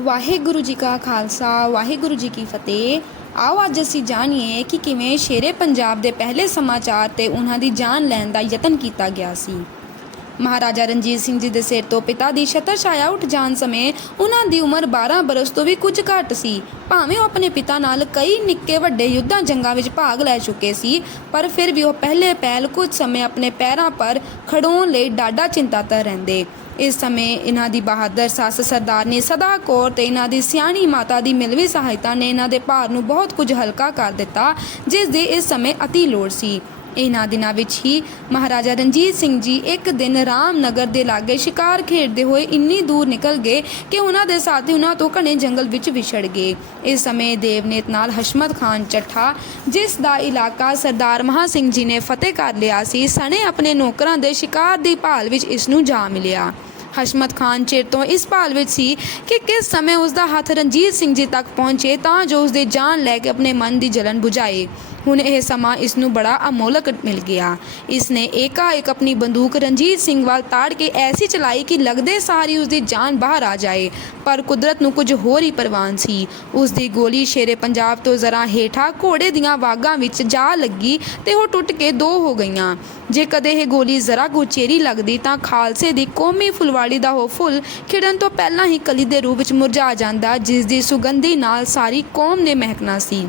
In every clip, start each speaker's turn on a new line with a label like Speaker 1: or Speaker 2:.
Speaker 1: ਵਾਹਿਗੁਰੂ ਜੀ ਕਾ ਖਾਲਸਾ, ਵਾਹਿਗੁਰੂ ਜੀ ਕੀ ਫਤਿਹ। ਆਓ ਅੱਜ ਅਸੀਂ ਜਾਣੀਏ ਕਿ ਕਿਵੇਂ ਸ਼ੇਰੇ ਪੰਜਾਬ ਦੇ ਪਹਿਲੇ ਸਮਾਚਾਰ ਤੇ ਉਹਨਾਂ ਦੀ ਜਾਨ ਲੈਣ ਦਾ ਯਤਨ ਕੀਤਾ ਗਿਆ ਸੀ। ਮਹਾਰਾਜਾ ਰਣਜੀਤ ਸਿੰਘ ਜੀ ਦੇ ਸਿਰ ਤੋਂ ਪਿਤਾ ਦੀ ਛਤਰ ਛਾਇਆ ਉੱਠ ਜਾਣ ਸਮੇਂ ਉਹਨਾਂ ਦੀ ਉਮਰ 12 ਬਰਸ ਤੋਂ ਵੀ ਕੁਝ ਘੱਟ ਸੀ। ਭਾਵੇਂ ਉਹ ਆਪਣੇ ਪਿਤਾ ਨਾਲ ਕਈ ਨਿੱਕੇ ਵੱਡੇ ਯੁੱਧਾਂ ਜੰਗਾਂ ਵਿੱਚ ਭਾਗ ਲੈ ਚੁੱਕੇ ਸੀ, ਪਰ ਫਿਰ ਵੀ ਉਹ ਪਹਿਲੇ ਪਹਿਲ ਕੁਝ ਸਮੇਂ ਆਪਣੇ ਪੈਰਾਂ ਪਰ ਖੜੋਣ ਲਈ ਡਾਡਾ ਚਿੰਤਾਤ ਰਹਿੰਦੇ। ਇਸ ਸਮੇਂ ਇਹਨਾਂ ਦੀ ਬਹਾਦਰ ਸੱਸ ਸਰਦਾਰਨੀ ਸਦਾ ਕੌਰ ਤੇ ਇਹਨਾਂ ਦੀ ਸਿਆਣੀ ਮਾਤਾ ਦੀ ਮਿਲਵੀ ਸਹਾਇਤਾ ਨੇ ਇਹਨਾਂ ਦੇ ਭਾਰ ਨੂੰ ਬਹੁਤ ਕੁਝ ਹਲਕਾ ਕਰ ਦਿੱਤਾ, ਜਿਸ ਦੀ ਇਸ ਸਮੇਂ ਅਤੀ ਲੋੜ ਸੀ। ਇਹਨਾਂ ਦਿਨਾਂ ਵਿੱਚ ਹੀ ਮਹਾਰਾਜਾ ਰਣਜੀਤ ਸਿੰਘ ਜੀ ਇੱਕ ਦਿਨ ਰਾਮਨਗਰ ਦੇ ਲਾਗੇ ਸ਼ਿਕਾਰ ਖੇਡਦੇ ਹੋਏ ਇੰਨੀ ਦੂਰ ਨਿਕਲ ਗਏ ਕਿ ਉਹਨਾਂ ਦੇ ਸਾਥੀ ਉਹਨਾਂ ਤੋਂ ਘਣੇ ਜੰਗਲ ਵਿੱਚ ਵਿਛੜ ਗਏ। ਇਸ ਸਮੇਂ ਦੇਵਨੇਤ ਨਾਲ ਹਸ਼ਮਤ ਖਾਨ ਚੱਠਾ, ਜਿਸ ਦਾ ਇਲਾਕਾ ਸਰਦਾਰ ਮਹਾ ਸਿੰਘ ਜੀ ਨੇ ਫਤਿਹ ਕਰ ਲਿਆ ਸੀ, ਸਣੇ ਆਪਣੇ ਨੌਕਰਾਂ ਦੇ ਸ਼ਿਕਾਰ ਦੀ ਭਾਲ ਵਿੱਚ ਇਸ ਨੂੰ ਜਾ ਮਿਲਿਆ। ਹਸ਼ਮਤ ਖਾਨ ਚਿਰ ਤੋਂ ਇਸ ਭਾਲ ਵਿੱਚ ਸੀ ਕਿ ਕਿਸ ਸਮੇਂ ਉਸ ਦਾ ਹੱਥ ਰਣਜੀਤ ਸਿੰਘ ਜੀ ਤੱਕ ਪਹੁੰਚੇ ਤਾਂ ਜੋ ਉਸ ਦੇ ਜਾਨ ਲੈ ਕੇ ਆਪਣੇ ਮਨ ਦੀ ਜਲਨ ਬੁਝਾਏ। ਹੁਣ ਇਹ ਸਮਾਂ ਇਸ ਨੂੰ ਬੜਾ ਅਮੋਲਕ ਮਿਲ ਗਿਆ। ਇਸ ਨੇ ਏਕਾ-ਇੱਕ ਆਪਣੀ ਬੰਦੂਕ ਰਣਜੀਤ ਸਿੰਘ ਵੱਲ ਤਾੜ ਕੇ ਐਸੀ ਚਲਾਈ ਕਿ ਲੱਗਦੇ ਸਾਰੀ ਉਸ ਦੀ ਜਾਨ ਬਾਹਰ ਆ ਜਾਏ, ਪਰ ਕੁਦਰਤ ਨੂੰ ਕੁਝ ਹੋਰ ਹੀ ਪ੍ਰਵਾਨ ਸੀ। ਉਸ ਦੀ ਗੋਲੀ ਸ਼ੇਰੇ ਪੰਜਾਬ ਤੋਂ ਜ਼ਰਾ ਹੇਠਾਂ ਘੋੜੇ ਦੀਆਂ ਵਾਗਾਂ ਵਿੱਚ ਜਾ ਲੱਗੀ ਤੇ ਉਹ ਟੁੱਟ ਕੇ ਦੋ ਹੋ ਗਈਆਂ। ਜੇ ਕਦੇ ਇਹ ਗੋਲੀ ਜ਼ਰਾ ਗੁਚੇਰੀ ਲੱਗਦੀ ਤਾਂ ਖਾਲਸੇ ਦੀ ਕੌਮੀ ਫੁਲਵਾੜੀ ਦਾ ਉਹ ਫੁੱਲ ਖਿੜਨ ਤੋਂ ਪਹਿਲਾਂ ਹੀ ਕਲੀ ਦੇ ਰੂਪ ਵਿੱਚ ਮੁਰਝਾ ਜਾਂਦਾ ਜਿਸ ਦੀ ਸੁਗੰਧੀ ਨਾਲ ਸਾਰੀ ਕੌਮ ਨੇ ਮਹਿਕਣਾ ਸੀ।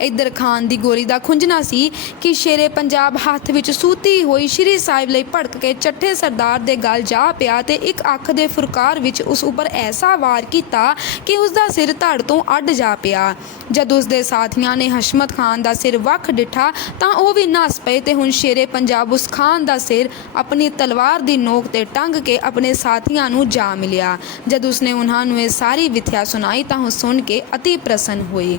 Speaker 1: ਇੱਧਰ ਖਾਨ ਦੀ ਗੋਲੀ ਦਾ ਖੁੰਝਣਾ ਸੀ ਕਿ ਸ਼ੇਰੇ ਪੰਜਾਬ ਹੱਥ ਵਿੱਚ ਸੂਤੀ ਹੋਈ ਸ਼੍ਰੀ ਸਾਹਿਬ ਲਈ ਭੜਕ ਕੇ ਚੱਠੇ ਸਰਦਾਰ ਦੇ ਗਲ ਜਾ ਪਿਆ ਤੇ ਇੱਕ ਅੱਖ ਦੇ ਫੁਰਕਾਰ ਵਿੱਚ ਉਸ ਉੱਪਰ ਐਸਾ ਵਾਰ ਕੀਤਾ ਕਿ ਉਸ ਦਾ ਸਿਰ ਧੜ ਤੋਂ ਅੱਡ ਜਾ ਪਿਆ। ਜਦ ਉਸ ਦੇ ਸਾਥੀਆਂ ਨੇ ਹਸ਼ਮਤ ਖਾਨ ਦਾ ਸਿਰ ਵੱਖ ਡਿਠਾ ਤਾਂ ਉਹ ਵੀ ਨਸ ਪਏ ਤੇ ਹੁਣ ਸ਼ੇਰੇ ਪੰਜਾਬ ਉਸ ਖਾਨ ਦਾ ਸਿਰ ਆਪਣੀ ਤਲਵਾਰ ਦੀ ਨੋਕ ਤੇ ਟੰਗ ਕੇ ਆਪਣੇ ਸਾਥੀਆਂ ਨੂੰ ਜਾ ਮਿਲਿਆ। ਜਦ ਉਸਨੇ ਉਹਨਾਂ ਨੂੰ ਇਹ ਸਾਰੀ ਵਿਥਿਆ ਸੁਣਾਈ ਤਾਂ ਉਹ ਸੁਣ ਕੇ ਅਤੀ ਪ੍ਰਸੰਨ ਹੋਏ।